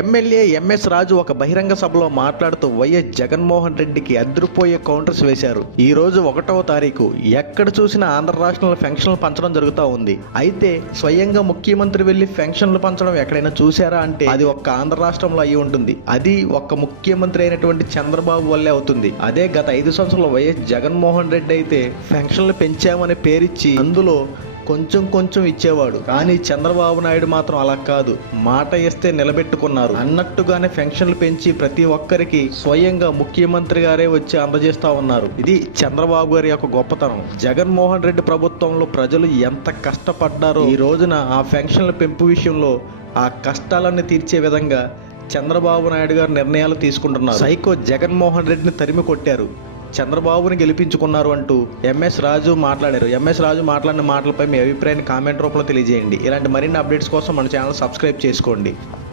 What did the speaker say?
MLA MS రాజు ఒక బహిరంగ సభలో మాట్లాడుతూ వైఎస్ జగన్మోహన్ రెడ్డికి అదిరిపోయే కౌంటర్స్ వేశారు. ఈ రోజు 1వ తారీఖు ఎక్కడ చూసినా ఆంధ్ర రాష్ట్రంలో పెన్షన్లు పంచడం జరుగుతూ ఉంది. అయితే స్వయంగా ముఖ్యమంత్రి వెళ్లి పెన్షన్లు పంచడం ఎక్కడైనా చూశారా అంటే అది ఒక్క ఆంధ్ర రాష్ట్రంలో అయి ఉంటుంది. అది ఒక్క ముఖ్యమంత్రి అయినటువంటి చంద్రబాబు వల్లే అవుతుంది. అదే గత 5 సంవత్సరాలు వైఎస్ జగన్మోహన్ రెడ్డి అయితే పెన్షన్లు పెంచామని పేరిచ్చి అందులో కొంచెం ఇచ్చేవాడు. కానీ చంద్రబాబు నాయుడు మాత్రం అలా కాదు, మాట ఇస్తే నిలబెట్టుకున్నారు అన్నట్టుగానే పెన్షన్లు పెంచి ప్రతి ఒక్కరికి స్వయంగా ముఖ్యమంత్రి గారే వచ్చి అందజేస్తా ఉన్నారు. ఇది చంద్రబాబు గారి యొక్క గొప్పతనం. జగన్మోహన్ రెడ్డి ప్రభుత్వంలో ప్రజలు ఎంత కష్టపడ్డారో ఈ రోజున ఆ పెన్షన్ల పెంపు విషయంలో ఆ కష్టాలన్నీ తీర్చే విధంగా చంద్రబాబు నాయుడు గారు నిర్ణయాలు తీసుకుంటున్నారు. సైకో జగన్మోహన్ రెడ్డిని తరిమి కొట్టారు, చంద్రబాబుని గెలిపించుకున్నారు అంటూ ఎంఎస్ రాజు మాట్లాడారు. ఎంఎస్ రాజు మాట్లాడిన మాటలపై మీ అభిప్రాయాన్ని కామెంట్ రూపంలో తెలియజేయండి. ఇలాంటి మరిన్ని అప్డేట్స్ కోసం మన ఛానల్ సబ్స్క్రైబ్ చేసుకోండి.